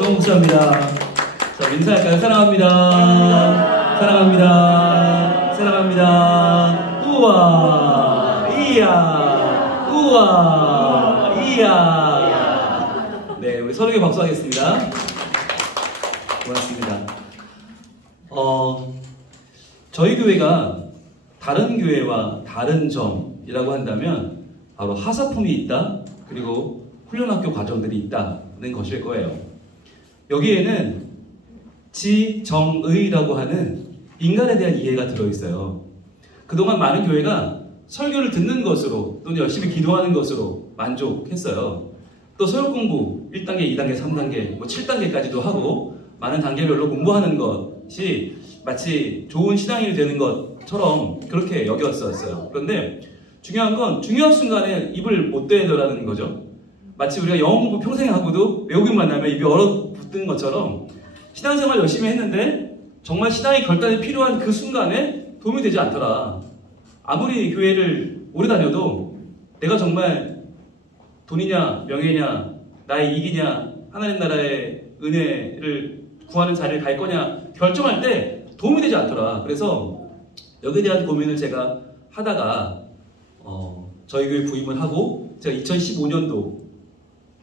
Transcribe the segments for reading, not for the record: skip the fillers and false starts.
조동 목사입니다. 자, 인사할까요? 사랑합니다. 사랑합니다. 사랑합니다. 우와, 이야, 우와, 이야. 네, 우리 서로에게 박수하겠습니다. 고맙습니다. 저희 교회가 다른 교회와 다른 점이라고 한다면 바로 하사품이 있다, 그리고 훈련학교 과정들이 있다는 것일 거예요. 여기에는 지정의라고 하는 인간에 대한 이해가 들어있어요. 그동안 많은 교회가 설교를 듣는 것으로 또는 열심히 기도하는 것으로 만족했어요. 또 서역 공부 1단계, 2단계, 3단계, 7단계까지도 하고 많은 단계별로 공부하는 것이 마치 좋은 신앙인이 되는 것처럼 그렇게 여겼었어요. 그런데 중요한 건 중요한 순간에 입을 못 대더라는 거죠. 마치 우리가 영어 공부 평생 하고도 외국인 만나면 입이 얼어붙는 것처럼 신앙생활 열심히 했는데 정말 신앙의 결단이 필요한 그 순간에 도움이 되지 않더라. 아무리 교회를 오래 다녀도 내가 정말 돈이냐 명예냐 나의 이익이냐 하나님 나라의 은혜를 구하는 자리를 갈 거냐 결정할 때 도움이 되지 않더라. 그래서 여기에 대한 고민을 제가 하다가 저희 교회 부임을 하고 제가 2015년도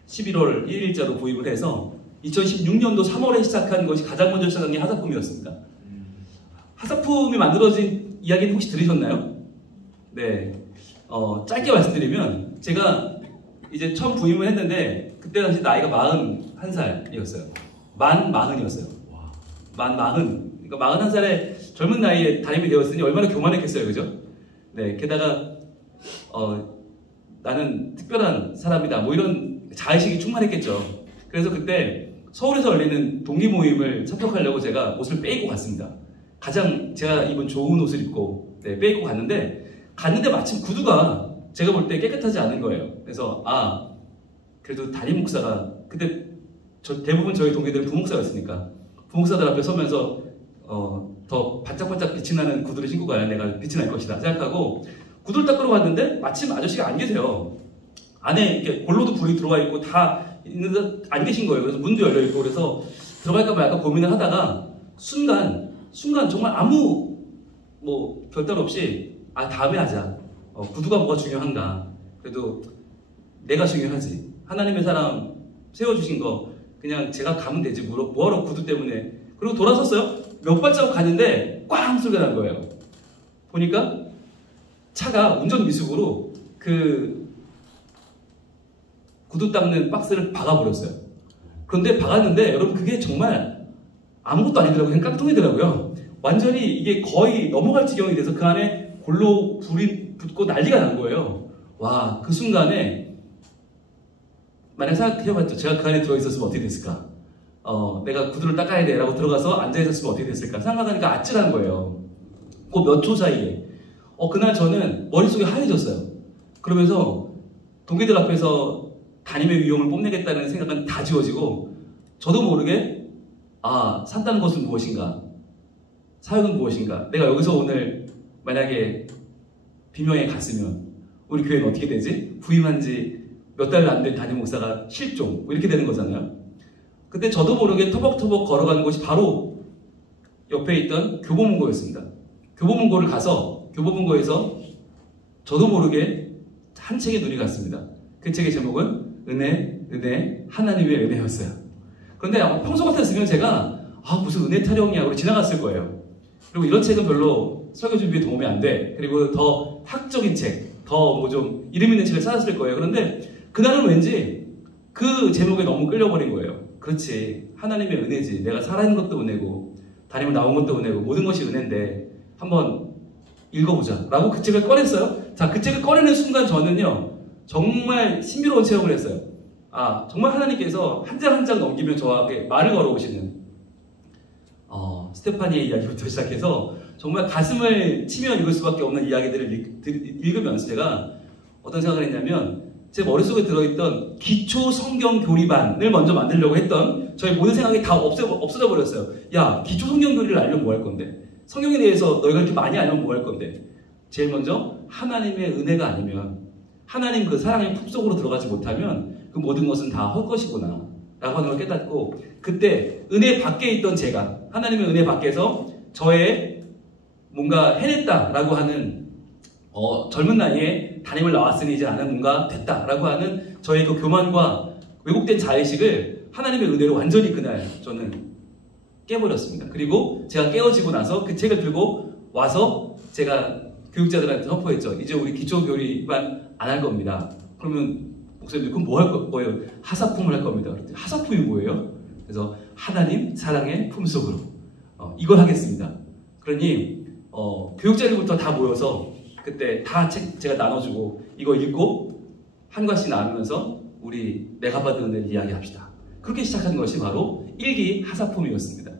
11월 1일자로 부임을 해서 2016년도 3월에 시작한 것이 가장 먼저 시작한 게 하사품이었습니다. 하사품이 만들어진 이야기는 혹시 들으셨나요? 네. 짧게 말씀드리면 제가 이제 처음 부임을 했는데 그때 당시 나이가 41살이었어요. 만 40이었어요. 만 40. 그러니까 41살에 젊은 나이에 담임이 되었으니 얼마나 교만했겠어요. 그죠? 네. 게다가 나는 특별한 사람이다. 뭐 이런 자의식이 충만했겠죠. 그래서 그때 서울에서 열리는 동기 모임을 참석하려고 제가 옷을 빼입고 갔습니다. 가장 제가 입은 좋은 옷을 입고 빼입고 갔는데 마침 구두가 제가 볼 때 깨끗하지 않은 거예요. 그래서 그래도 담임 목사가 그때 대부분 저희 동기들은 부목사였으니까 부목사들 앞에 서면서 더 반짝반짝 빛이 나는 구두를 신고 가야 내가 빛이 날 것이다 생각하고 구두를 닦으러 갔는데 마침 아저씨가 안 계세요. 안에 이렇게 볼로도 불이 들어와 있고 다 있는데 안 계신 거예요. 그래서 문도 열려 있고 그래서 들어갈까 말까 고민을 하다가 순간 정말 아무 결단 없이 다음에 하자. 구두가 뭐가 중요한가? 그래도 내가 중요하지. 하나님의 사람 세워주신 거 그냥 제가 가면 되지. 뭐하러 구두 때문에. 그리고 돌아섰어요. 몇 발자국 갔는데 꽝 소리가 난 거예요. 보니까 차가 운전 미숙으로 그 구두 닦는 박스를 박아버렸어요. 그런데 박았는데 여러분 그게 정말 아무것도 아니더라고요. 그냥 깡통이더라고요. 완전히 이게 거의 넘어갈 지경이 돼서 그 안에 골로 불이 붙고 난리가 난 거예요. 와, 그 순간에 만약 생각해봤죠. 제가 그 안에 들어있었으면 어떻게 됐을까? 내가 구두를 닦아야 돼 라고 들어가서 앉아있었으면 어떻게 됐을까? 생각하니까 아찔한 거예요. 그 몇 초 사이에. 그날 저는 머릿속이 하얘졌어요. 그러면서 동기들 앞에서 담임의 위용을 뽐내겠다는 생각은 다 지워지고 저도 모르게 산다는 것은 무엇인가? 사역은 무엇인가? 내가 여기서 오늘 만약에 비명에 갔으면 우리 교회는 어떻게 되지? 부임한 지 몇 달 안 된 담임 목사가 실종 이렇게 되는 거잖아요. 그때 저도 모르게 터벅터벅 걸어가는 곳이 바로 옆에 있던 교보문고였습니다. 교보문고를 가서 교보문고에서 저도 모르게 한 책에 눈이 갔습니다. 그 책의 제목은 은혜, 하나님의 은혜였어요. 그런데 평소 같았으면 제가 무슨 은혜 타령이야 하고 지나갔을 거예요. 그리고 이런 책은 별로 설교 준비에 도움이 안 돼. 그리고 더 학적인 책, 더 좀 이름 있는 책을 찾았을 거예요. 그런데 그날은 왠지 그 제목에 너무 끌려버린 거예요. 그렇지, 하나님의 은혜지. 내가 살아있는 것도 은혜고 다니면 나온 것도 은혜고 모든 것이 은혜인데 한번 읽어보자 라고 그 책을 꺼냈어요. 자, 그 책을 꺼내는 순간 저는요 정말 신비로운 체험을 했어요. 정말 하나님께서 한 장 한 장 넘기면 저에게 말을 걸어오시는 스테파니의 이야기부터 시작해서 정말 가슴을 치며 읽을 수밖에 없는 이야기들을 읽으면서 제가 어떤 생각을 했냐면 제 머릿속에 들어있던 기초 성경 교리반을 먼저 만들려고 했던 저의 모든 생각이 다 없어져 버렸어요. 야, 기초 성경 교리를 알려면 뭐 할 건데? 성경에 대해서 너희가 이렇게 많이 알면 뭐 할 건데? 제일 먼저 하나님의 은혜가 아니면 하나님 그 사랑의 품속으로 들어가지 못하면 그 모든 것은 다 헛것이구나. 하는 걸 깨닫고, 그때 은혜 밖에 있던 제가, 하나님의 은혜 밖에서 저의 뭔가 해냈다라고 하는 젊은 나이에 담임을 나왔으니 이제 나는 뭔가 됐다라고 하는 저의 그 교만과 왜곡된 자의식을 하나님의 은혜로 완전히 그날 저는 깨버렸습니다. 그리고 제가 깨어지고 나서 그 책을 들고 와서 제가 교육자들한테 선포했죠. 이제 우리 기초교리만 안 할 겁니다. 그러면 목사님들 그럼 뭐 할 거예요? 하사품을 할 겁니다. 하사품이 뭐예요? 그래서 하나님 사랑의 품속으로 이걸 하겠습니다. 그러니 교육자들부터 다 모여서 그때 다 책 제가 나눠주고 이거 읽고 한 과씩 나누면서 우리 내가 받은 은혜를 이야기합시다. 그렇게 시작한 것이 바로 1기 하사품이었습니다.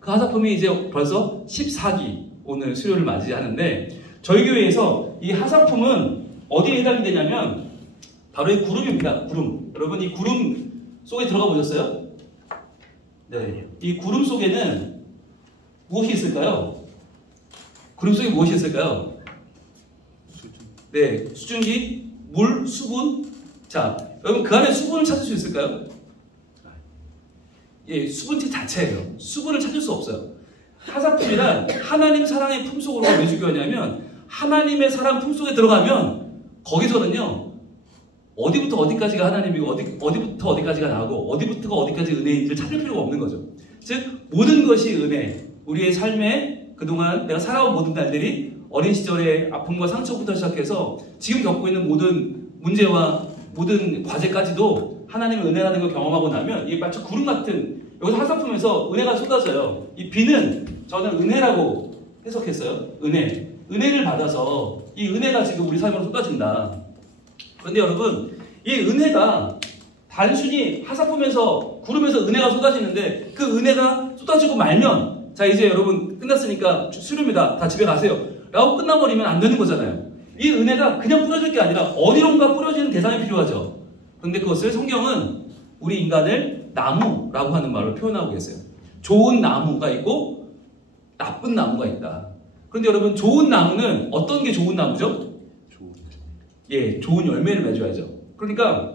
그 하사품이 이제 벌써 14기 오늘 수요를 맞이하는데 저희 교회에서 이 하사품은 어디에 해당이 되냐면 바로 이 구름입니다. 구름. 여러분 이 구름 속에 들어가 보셨어요? 네. 이 구름 속에는 무엇이 있을까요? 구름 속에 무엇이 있을까요? 네. 수증기, 물, 수분. 자, 여러분 그 안에 수분을 찾을 수 있을까요? 예, 수분체 자체예요. 수분을 찾을 수 없어요. 하사품이란 하나님 사랑의 품속으로 왜 중요하냐면 하나님의 사랑 품속에 들어가면 거기서는요 어디부터 어디까지가 하나님이고 어디부터 어디까지가 나오고 어디부터가 어디까지 은혜인지를 찾을 필요가 없는 거죠. 즉 모든 것이 은혜. 우리의 삶에 그동안 내가 살아온 모든 날들이 어린 시절의 아픔과 상처부터 시작해서 지금 겪고 있는 모든 문제와 모든 과제까지도 하나님의 은혜라는 걸 경험하고 나면 이게 마치 구름 같은 여기서 하사품에서 은혜가 쏟아져요. 이 비는 저는 은혜라고 해석했어요. 은혜를 받아서 이 은혜가 지금 우리 삶으로 쏟아진다. 그런데 여러분 이 은혜가 단순히 하사품에서 구름에서 은혜가 쏟아지는데 그 은혜가 쏟아지고 말면 자 이제 여러분 끝났으니까 수료입니다. 다 집에 가세요. 라고 끝나버리면 안 되는 거잖아요. 이 은혜가 그냥 뿌려질 게 아니라 어디론가 뿌려지는 대상이 필요하죠. 그런데 그것을 성경은 우리 인간을 나무라고 하는 말로 표현하고 계세요. 좋은 나무가 있고 나쁜 나무가 있다. 그런데 여러분 좋은 나무는 어떤 게 좋은 나무죠? 예, 좋은 열매를 맺어야죠. 그러니까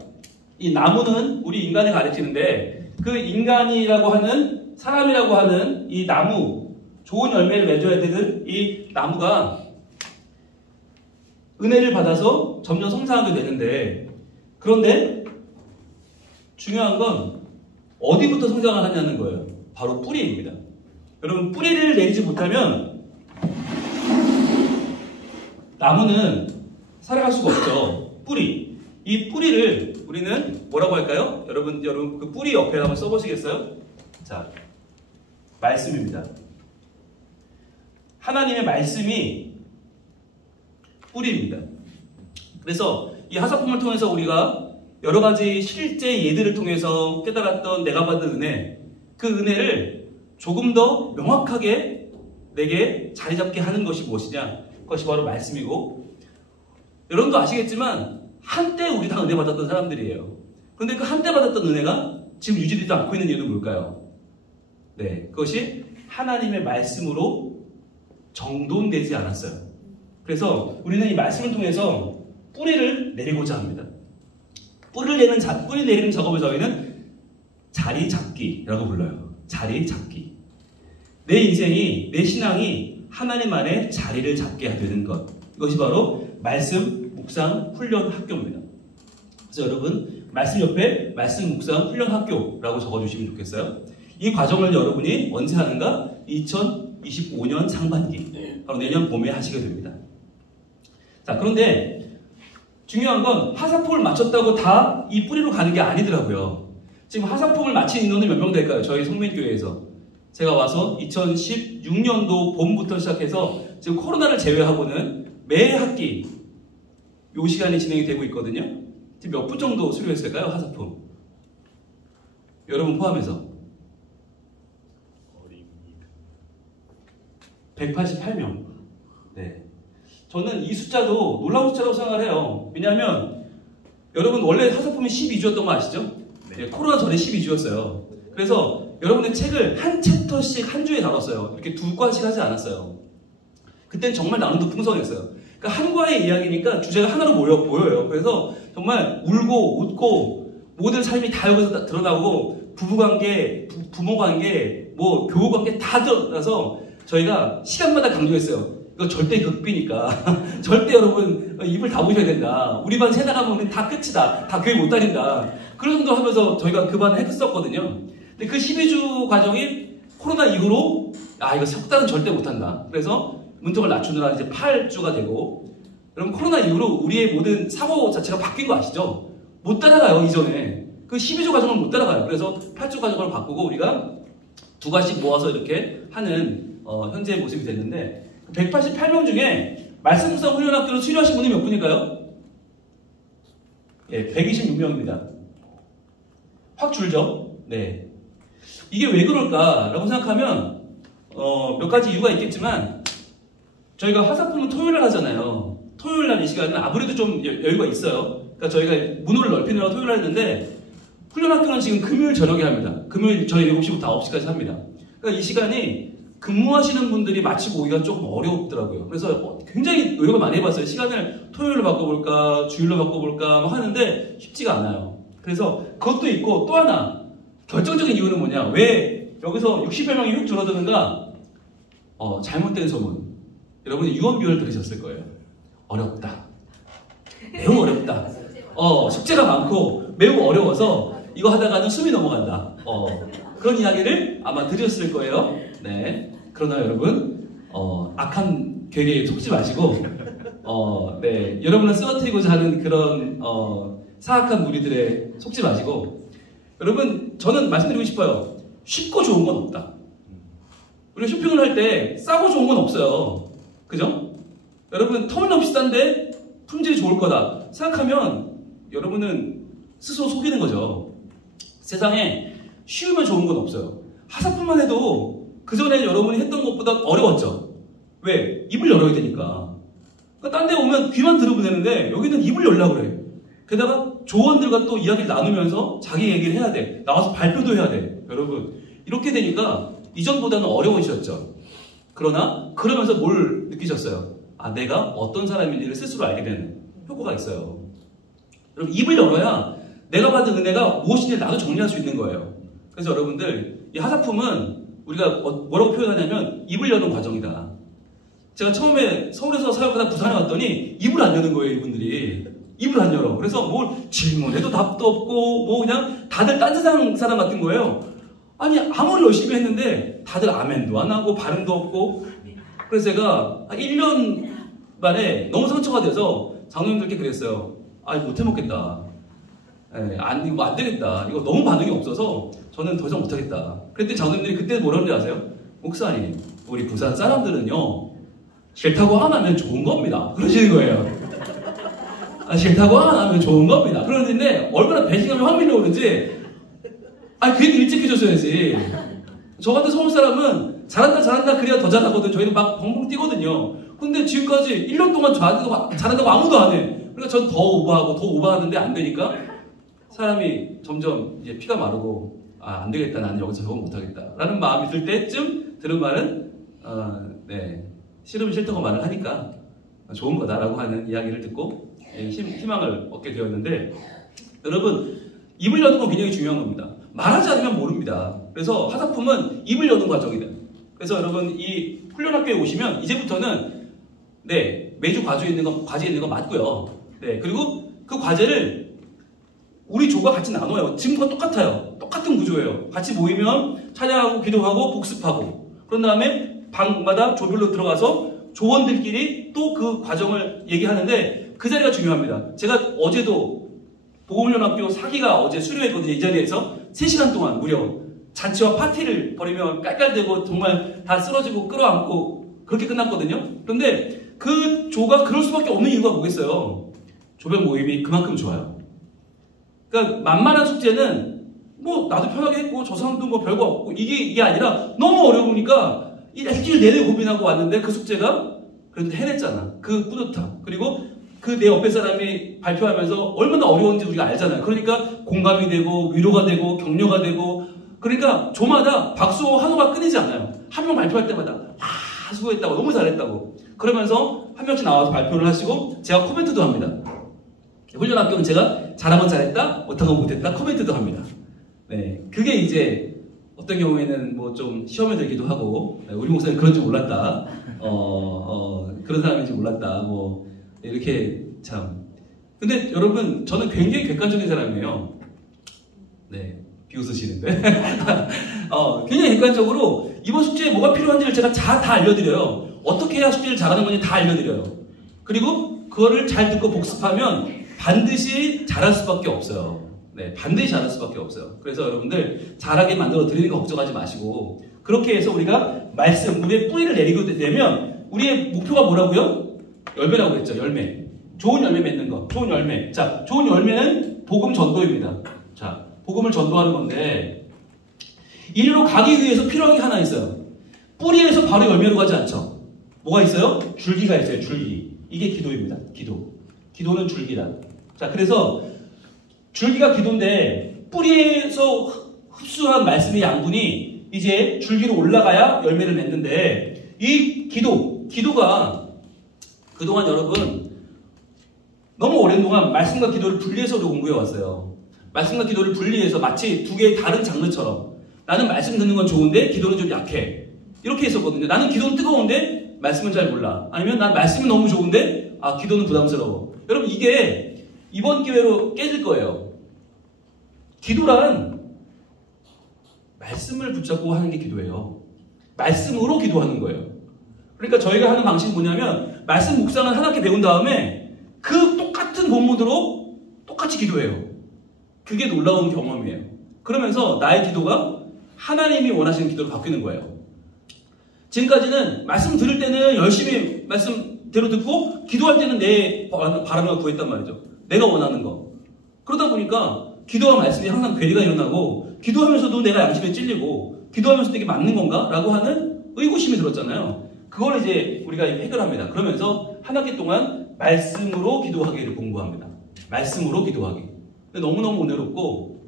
이 나무는 우리 인간을 가리키는데 그 인간이라고 하는 사람이라고 하는 이 나무 좋은 열매를 맺어야 되는 이 나무가 은혜를 받아서 점점 성장하게 되는데 그런데 중요한 건 어디부터 성장을 하냐는 거예요. 바로 뿌리입니다. 여러분 뿌리를 내리지 못하면 나무는 살아갈 수가 없죠. 뿌리. 이 뿌리를 우리는 뭐라고 할까요? 여러분 그 뿌리 옆에 한번 써보시겠어요? 자, 말씀입니다. 하나님의 말씀이 뿌리입니다. 그래서 이 하사품을 통해서 우리가 여러 가지 실제 예들을 통해서 깨달았던 내가 받은 은혜, 그 은혜를 조금 더 명확하게 내게 자리 잡게 하는 것이 무엇이냐? 그것이 바로 말씀이고, 여러분도 아시겠지만 한때 우리 다 은혜 받았던 사람들이에요. 그런데 그 한때 받았던 은혜가 지금 유지되지 않고 있는 이유는 뭘까요? 네, 그것이 하나님의 말씀으로 정돈되지 않았어요. 그래서 우리는 이 말씀을 통해서 뿌리를 내리고자 합니다. 뿌리 내리는 작업을 저희는 자리 잡기라고 불러요. 자리 잡기. 내 인생이, 내 신앙이 하나님 안에 자리를 잡게 되는 것. 이것이 바로 말씀, 묵상, 훈련 학교입니다. 그래서 여러분, 말씀 옆에 말씀, 묵상, 훈련 학교라고 적어주시면 좋겠어요. 이 과정을 여러분이 언제 하는가? 2025년 상반기. 바로 내년 봄에 하시게 됩니다. 자, 그런데 중요한 건 하사품을 마쳤다고 다 이 뿌리로 가는 게 아니더라고요. 지금 하사품을 마친 인원이 몇 명 될까요? 저희 성민교회에서. 제가 와서 2016년도 봄부터 시작해서 지금 코로나를 제외하고는 매 학기 요 시간이 진행이 되고 있거든요. 지금 몇 분 정도 수료했을까요? 하사품. 여러분 포함해서. 188명. 네. 저는 이 숫자도 놀라운 숫자라고 생각을 해요. 왜냐하면 여러분 원래 하사품이 12주였던 거 아시죠? 네. 코로나 전에 12주였어요. 그래서 여러분의 책을 한 챕터씩 한 주에 다뤘어요. 이렇게 두 과씩 하지 않았어요. 그때는 정말 나눔도 풍성했어요. 그러니까 한 과의 이야기니까 주제가 하나로 모여요. 그래서 정말 울고 웃고 모든 삶이 다 여기서 드러나고 부부관계, 부모관계, 뭐 교우관계 다 들어가서 저희가 시간마다 강조했어요. 이거 절대 극비니까 절대 여러분 입을 다무셔야 된다. 우리 반 새 나가면 다 끝이다. 다 교회 못 다닌다. 그런 정도 하면서 저희가 그 반을 했었거든요. 근데 그 12주 과정이 코로나 이후로 이거 석달은 절대 못한다. 그래서 문턱을 낮추느라 이제 8주가 되고, 그럼 코로나 이후로 우리의 모든 사고 자체가 바뀐 거 아시죠? 못 따라가요. 이전에 그 12주 과정을 못 따라가요. 그래서 8주 과정을 바꾸고 우리가 2과씩 모아서 이렇게 하는 현재의 모습이 됐는데, 188명 중에 말씀 묵상 훈련학교로 수료하신 분이 몇 분일까요? 예, 126명입니다. 확 줄죠? 네. 이게 왜 그럴까라고 생각하면 몇 가지 이유가 있겠지만, 저희가 하사품은 토요일날 하잖아요. 토요일날 이 시간은 아무래도 좀 여유가 있어요. 그러니까 저희가 문호를 넓히느라고 토요일날 했는데, 훈련학교는 지금 금요일 저녁에 합니다. 금요일 저희 7시부터 9시까지 합니다. 그러니까 이 시간이 근무하시는 분들이 마치고 오기가 조금 어렵더라고요. 그래서 굉장히 노력을 많이 해봤어요. 시간을 토요일로 바꿔볼까, 주일로 바꿔볼까 막 하는데 쉽지가 않아요. 그래서 그것도 있고, 또 하나 결정적인 이유는 뭐냐, 왜 여기서 60여명이 훅 줄어드는가? 잘못된 소문. 여러분이 유언비어를 들으셨을 거예요. 어렵다. 매우 어렵다. 숙제가 많고 매우 어려워서 이거 하다가는 숨이 넘어간다. 그런 이야기를 아마 들으셨을 거예요. 네. 그러나 여러분, 악한 계획에 속지 마시고, 네. 여러분을 쓰러뜨리고자 하는 그런, 사악한 무리들에 속지 마시고, 여러분, 저는 말씀드리고 싶어요. 쉽고 좋은 건 없다. 우리가 쇼핑을 할 때 싸고 좋은 건 없어요. 그죠? 여러분, 터무니없이 싼데 품질이 좋을 거다 생각하면 여러분은 스스로 속이는 거죠. 세상에 쉬우면 좋은 건 없어요. 하사품만 해도 그 전에 여러분이 했던 것보다 어려웠죠. 왜? 입을 열어야 되니까. 그러니까 딴 데 오면 귀만 들어보내는데 여기는 입을 열려고 그래. 게다가 조원들과 또 이야기를 나누면서 자기 얘기를 해야 돼. 나와서 발표도 해야 돼. 여러분, 이렇게 되니까 이전보다는 어려우셨죠. 그러나 그러면서 뭘 느끼셨어요? 내가 어떤 사람인지를 스스로 알게 되는 효과가 있어요. 여러분, 입을 열어야 내가 받은 은혜가 무엇인지 나도 정리할 수 있는 거예요. 그래서 여러분들, 이 하사품은 우리가 뭐라고 표현하냐면 입을 여는 과정이다. 제가 처음에 서울에서 사역하다 부산에 왔더니 입을 안 여는 거예요. 이분들이 입을 안 열어. 그래서 뭘 질문해도 답도 없고 뭐 그냥 다들 딴 세상 사람 같은 거예요. 아니, 아무리 열심히 했는데 다들 아멘도 안 하고 발음도 없고. 그래서 제가 1년 만에 너무 상처가 돼서 장로님들께 그랬어요. 못 해먹겠다. 이거 안 되겠다. 이거 너무 반응이 없어서 저는 더 이상 못하겠다. 그랬더니 장로님들이 그때 뭐라는지 아세요? 목사님, 우리 부산 사람들은요, 싫다고 안 하면 좋은 겁니다. 그러시는 거예요. 싫다고 안 하면 좋은 겁니다. 그러는데 얼마나 배신감이 확 밀려오는지, 그 얘기 일찍 해줬어야지. 저 같은 서울 사람은 잘한다 그래야 더 잘하거든. 저희는 막 벙벙 뛰거든요. 근데 지금까지 1년 동안 잘한다고 아무도 안 해. 그러니까 전 더 오버하는데 안 되니까 사람이 점점 이제 피가 마르고, 안 되겠다. 나는 여기서 적응 못하겠다. 라는 마음이 들 때쯤 들은 말은, 싫으면 싫다고 말을 하니까 좋은 거다라고 하는 이야기를 듣고 희망을 얻게 되었는데, 여러분, 입을 여는 건 굉장히 중요한 겁니다. 말하지 않으면 모릅니다. 그래서 하사품은 입을 여는 과정이다. 그래서 여러분, 이 훈련학교에 오시면 이제부터는 매주 과제에 있는 거 맞고요. 그리고 그 과제를 우리 조가 같이 나눠요. 지금과 똑같아요. 똑같은 구조예요. 같이 모이면 찬양하고 기도하고 복습하고, 그런 다음에 방마다 조별로 들어가서 조원들끼리 또 그 과정을 얘기하는데, 그 자리가 중요합니다. 제가 어제도 보건훈련학교 4기가 어제 수료했거든요. 이 자리에서 3시간 동안 무려 잔치와 파티를 벌이며 깔깔대고 정말 다 쓰러지고 끌어안고 그렇게 끝났거든요. 그런데 그 조가 그럴 수밖에 없는 이유가 뭐겠어요? 조별 모임이 그만큼 좋아요. 그러니까 만만한 숙제는 뭐 나도 편하게 했고 저 사람도 뭐 별거 없고 이게 아니라 너무 어려우니까 일주일 내내 고민하고 왔는데 그 숙제가 그래도 해냈잖아. 그 뿌듯함. 그리고 그 내 옆에 사람이 발표하면서 얼마나 어려운지 우리가 알잖아요. 그러니까 공감이 되고 위로가 되고 격려가 되고, 그러니까 조마다 박수와 환호가 끊이지 않아요. 한 명 발표할 때마다 수고했다고, 너무 잘했다고. 그러면서 한 명씩 나와서 발표를 하시고 제가 코멘트도 합니다. 훈련학교는 제가 잘하면 잘했다, 못한 건 못했다 코멘트도 합니다. 네, 그게 이제 어떤 경우에는 뭐 좀 시험에 들기도 하고, 우리 목사님 그런 줄 몰랐다. 그런 사람인지 몰랐다. 뭐 이렇게 참. 근데 여러분, 저는 굉장히 객관적인 사람이에요. 네, 비웃으시는데. 굉장히 객관적으로 이번 숙제에 뭐가 필요한지를 제가 다 알려드려요. 어떻게 해야 숙제를 잘하는 건지 다 알려드려요. 그리고 그거를 잘 듣고 복습하면 반드시 잘할 수밖에 없어요. 네, 반드시 잘할 수밖에 없어요. 그래서 여러분들 잘하게 만들어 드리는 거 걱정하지 마시고, 그렇게 해서 우리가 말씀, 우리의 뿌리를 내리게 되면 우리의 목표가 뭐라고요? 열매라고 그랬죠. 열매. 좋은 열매 맺는 거. 좋은 열매. 자, 좋은 열매는 복음 전도입니다. 자, 복음을 전도하는 건데, 이리로 가기 위해서 필요한 게 하나 있어요. 뿌리에서 바로 열매로 가지 않죠. 뭐가 있어요? 줄기가 있어요. 줄기. 이게 기도입니다. 기도. 기도는 줄기다. 자, 그래서 줄기가 기도인데 뿌리에서 흡수한 말씀의 양분이 이제 줄기로 올라가야 열매를 맺는데, 이 기도가 그동안 여러분 너무 오랜 동안 말씀과 기도를 분리해서 공부해 왔어요. 말씀과 기도를 분리해서 마치 두 개의 다른 장르처럼, 나는 말씀 듣는 건 좋은데 기도는 좀 약해, 이렇게 했었거든요. 나는 기도는 뜨거운데 말씀은 잘 몰라. 아니면 난 말씀은 너무 좋은데 기도는 부담스러워. 여러분, 이게 이번 기회로 깨질 거예요. 기도란 말씀을 붙잡고 하는 게 기도예요. 말씀으로 기도하는 거예요. 그러니까 저희가 하는 방식이 뭐냐면, 말씀 묵상을 한 학기 배운 다음에 그 똑같은 본문으로 똑같이 기도해요. 그게 놀라운 경험이에요. 그러면서 나의 기도가 하나님이 원하시는 기도로 바뀌는 거예요. 지금까지는 말씀 들을 때는 열심히 말씀대로 듣고, 기도할 때는 내 바람을 구했단 말이죠. 내가 원하는 거. 그러다 보니까 기도와 말씀이 항상 괴리가 일어나고, 기도하면서도 내가 양심에 찔리고, 기도하면서도 이게 맞는 건가? 라고 하는 의구심이 들었잖아요. 그걸 이제 우리가 해결합니다. 그러면서 한 학기 동안 말씀으로 기도하기를 공부합니다. 말씀으로 기도하기. 너무너무 은혜롭고,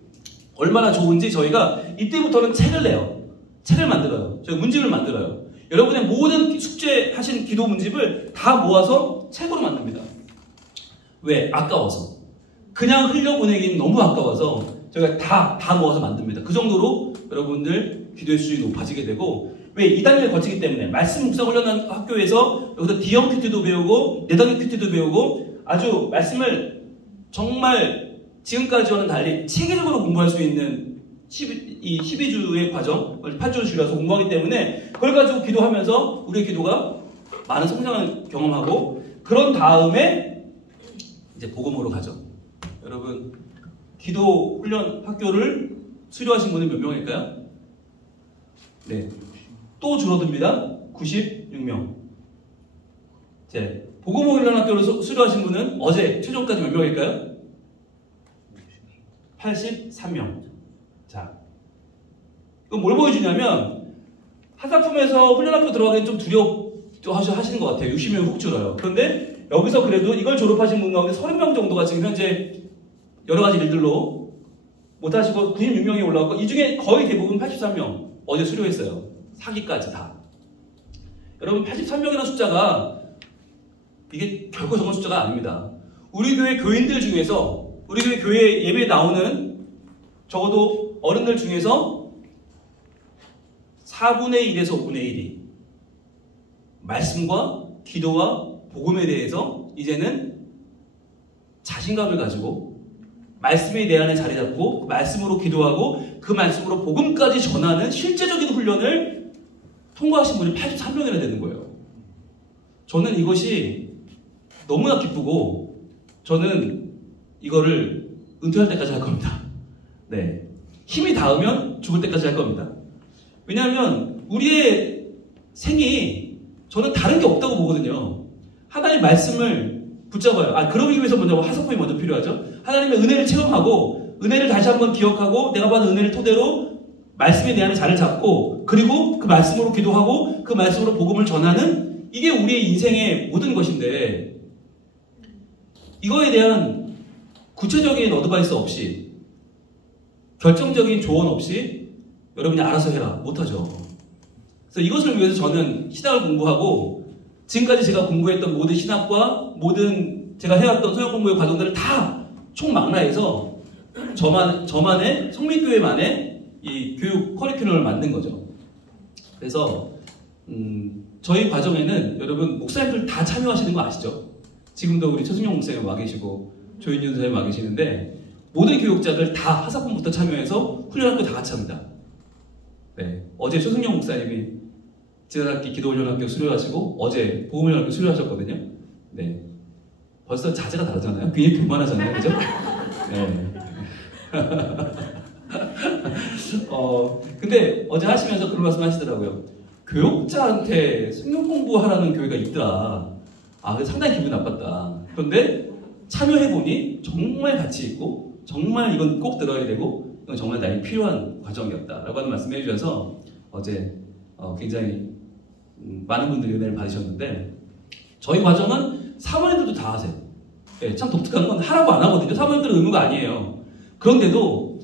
얼마나 좋은지 저희가 이때부터는 책을 내요. 책을 만들어요. 저희 문집을 만들어요. 여러분의 모든 숙제하신 기도 문집을 다 모아서 책으로 만듭니다. 왜? 아까워서. 그냥 흘려보내기는 너무 아까워서 저희가 다 모아서 만듭니다. 그 정도로 여러분들 기도의 수준이 높아지게 되고, 왜? 2단계를 거치기 때문에 말씀 묵상 훈련 학교에서 여기서 D형 큐티도 배우고 내단계 큐티도 배우고, 아주 말씀을 정말 지금까지와는 달리 체계적으로 공부할 수 있는 12주의 과정, 8주를 줄여서 공부하기 때문에, 그걸 가지고 기도하면서 우리의 기도가 많은 성장을 경험하고, 그런 다음에 이제 복음으로 가죠. 여러분, 기도 훈련 학교를 수료하신 분이 몇 명일까요? 네, 또 줄어듭니다. 96명. 복음 훈련 학교를 수료하신 분은 어제 최종까지 몇 명일까요? 83명. 자, 이건 뭘 보여주냐면, 하사품에서 훈련학교 들어가기엔 좀 두려워하시는 것 같아요. 60명이 훅 줄어요. 그런데 여기서 그래도 이걸 졸업하신 분 가운데 30명 정도가 지금 현재 여러 가지 일들로 못하시고 96명이 올라왔고, 이 중에 거의 대부분 83명 어제 수료했어요. 4기까지 다. 여러분, 83명이라는 숫자가 이게 결코 적은 숫자가 아닙니다. 우리 교회 교인들 중에서, 우리 교회 예배에 나오는 적어도 어른들 중에서 4분의 1에서 5분의 1이 말씀과 기도와 복음에 대해서 이제는 자신감을 가지고 말씀이 내 안에 자리 잡고 말씀으로 기도하고 그 말씀으로 복음까지 전하는 실제적인 훈련을 통과하신 분이 83명이나 되는 거예요. 저는 이것이 너무나 기쁘고, 저는 이거를 은퇴할 때까지 할 겁니다. 네, 힘이 닿으면 죽을 때까지 할 겁니다. 왜냐하면 우리의 생이, 저는 다른 게 없다고 보거든요. 하나님의 말씀을 붙잡아요. 그러기 위해서 먼저 하사품이 먼저 필요하죠. 하나님의 은혜를 체험하고, 은혜를 다시 한번 기억하고, 내가 받은 은혜를 토대로 말씀이 내 안에 자리를 잡고, 그리고 그 말씀으로 기도하고 그 말씀으로 복음을 전하는, 이게 우리의 인생의 모든 것인데, 이거에 대한 구체적인 어드바이스 없이, 결정적인 조언 없이 여러분이 알아서 해라, 못하죠. 그래서 이것을 위해서 저는 신학을 공부하고, 지금까지 제가 공부했던 모든 신학과 모든 제가 해왔던 성역 공부의 과정들을 다 총망라해서 저만의 성민교회만의 이 교육 커리큘럼을 만든 거죠. 그래서 저희 과정에는 여러분 목사님들 다 참여하시는 거 아시죠? 지금도 우리 최승용 목사님 와 계시고 조인준 선생님 와 계시는데 모든 교육자들 다 하사품부터 참여해서 훈련학교 다 같이 합니다. 네, 어제 최승용 목사님이 지난학기 기도훈련학교 수료하시고 어제 보험훈련학교 수료하셨거든요. 네, 벌써 자세가 다르잖아요. 굉장히 교만하잖아요, 그죠? 네. 근데 어제 하시면서 그런 말씀 하시더라고요. 교육자한테 성경 공부하라는 교회가 있더라. 그래서 상당히 기분이 나빴다. 그런데 참여해보니 정말 가치 있고 정말 이건 꼭 들어야 되고 이건 정말 나에게 필요한 과정이었다 라고 하는 말씀 해주셔서 어제 굉장히 많은 분들이 은혜를 받으셨는데 저희 과정은 사모님들도 다 하세요. 네, 참 독특한 건 하라고 안 하거든요. 사모님들은 의무가 아니에요. 그런데도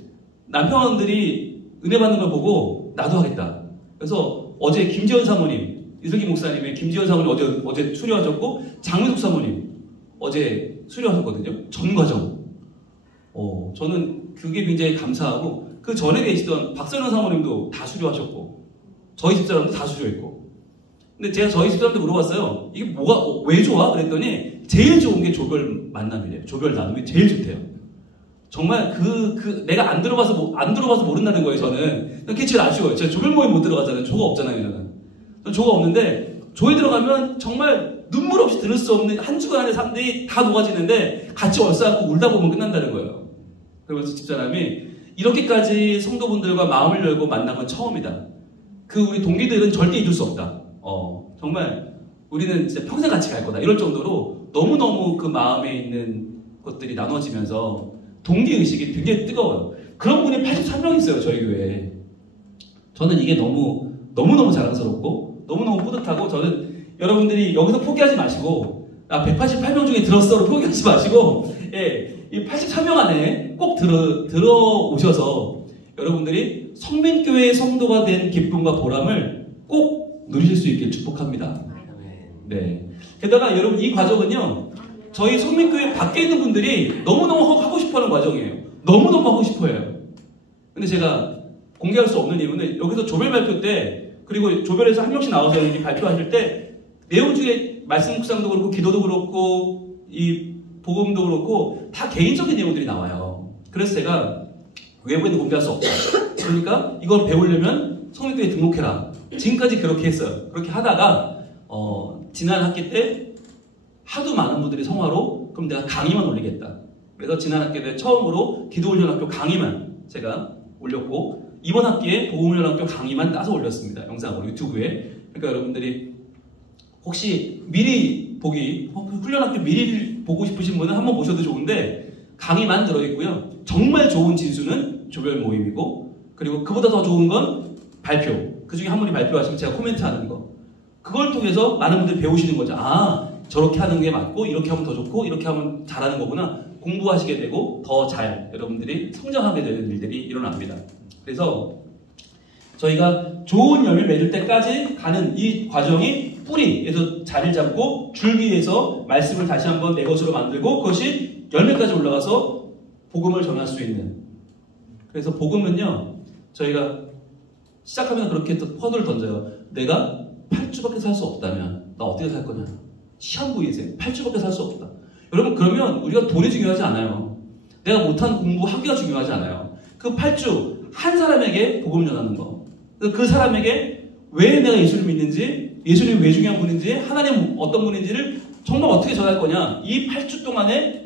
남편들이 은혜 받는 걸 보고 나도 하겠다. 그래서 어제 김지현 사모님, 이슬기 목사님의 김지현 사모님 어제 수료하셨고 장민숙 사모님 어제 수료하셨거든요. 전 과정. 저는 그게 굉장히 감사하고 그 전에 계시던 박선영 사모님도 다 수료하셨고 저희 집사람도 다 수료했고 근데 제가 저희 집사람한테 물어봤어요. 이게 뭐가 왜 좋아? 그랬더니 제일 좋은 게 조별 만남이래요. 조별 나눔이 제일 좋대요. 정말 내가 안 들어봐서 모른다는 거예요. 저는 그게 제일 아쉬워요. 제가 조별 모임 못 들어가잖아요. 조가 없잖아요. 저는 조가 없는데 조에 들어가면 정말 눈물 없이 들을 수 없는 한 주간 안에 사람들이 다 녹아지는데 같이 얼싸안고 울다 보면 끝난다는 거예요. 그러면서 집사람이 이렇게까지 성도분들과 마음을 열고 만남은 처음이다. 우리 동기들은 절대 잊을 수 없다. 정말 우리는 진짜 평생 같이 갈 거다. 이럴 정도로 너무너무 그 마음에 있는 것들이 나눠지면서 동기의식이 되게 뜨거워요. 그런 분이 83명 있어요. 저희 교회에. 저는 이게 너무너무 자랑스럽고 너무너무 뿌듯하고 저는 여러분들이 여기서 포기하지 마시고 188명 중에 들었어로 포기하지 마시고 이 83명 안에 꼭 들어오셔서 여러분들이 성민교회의 성도가 된 기쁨과 보람을 꼭 누리실 수 있게 축복합니다. 네. 게다가 여러분 이 과정은요. 저희 성민교회 밖에 있는 분들이 너무너무 하고 싶어하는 과정이에요. 너무너무 하고 싶어해요. 근데 제가 공개할 수 없는 이유는 여기서 조별 발표 때 그리고 조별에서 한 명씩 나와서 여기 발표하실 때 내용 중에 말씀 묵상도 그렇고 기도도 그렇고 이 복음도 그렇고 다 개인적인 내용들이 나와요. 그래서 제가 외부에는 공개할 수 없다. 그러니까 이걸 배우려면 성민교회에 등록해라. 지금까지 그렇게 했어요. 그렇게 하다가 지난 학기 때 하도 많은 분들이 성화로 그럼 내가 강의만 올리겠다. 그래서 지난 학기 때 처음으로 기도훈련학교 강의만 제가 올렸고 이번 학기에 복음훈련학교 강의만 따서 올렸습니다. 영상으로 유튜브에. 그러니까 여러분들이 혹시 미리 훈련학교 미리 보고 싶으신 분은 한번 보셔도 좋은데 강의만 들어있고요. 정말 좋은 진수는 조별 모임이고 그리고 그보다 더 좋은 건 발표. 그 중에 한 분이 발표하시면 제가 코멘트하는 거. 그걸 통해서 많은 분들이 배우시는 거죠. 저렇게 하는 게 맞고 이렇게 하면 더 좋고 이렇게 하면 잘하는 거구나. 공부하시게 되고 더 잘 여러분들이 성장하게 되는 일들이 일어납니다. 그래서 저희가 좋은 열매 맺을 때까지 가는 이 과정이 뿌리에서 자리를 잡고 줄기에서 말씀을 다시 한번 내 것으로 만들고 그것이 열매까지 올라가서 복음을 전할 수 있는. 그래서 복음은요. 저희가 시작하면 그렇게 퍼즐을 던져요. 내가 8주밖에 살 수 없다면 나 어떻게 살 거냐. 시한부 인생 8주밖에 살 수 없다. 여러분 그러면 우리가 돈이 중요하지 않아요. 내가 못한 공부하기가 중요하지 않아요. 그 8주 한 사람에게 복음을 전하는 거. 그 사람에게 왜 내가 예수를 믿는지 예수님이 왜 중요한 분인지 하나님 어떤 분인지를 정말 어떻게 전할 거냐. 이 8주 동안에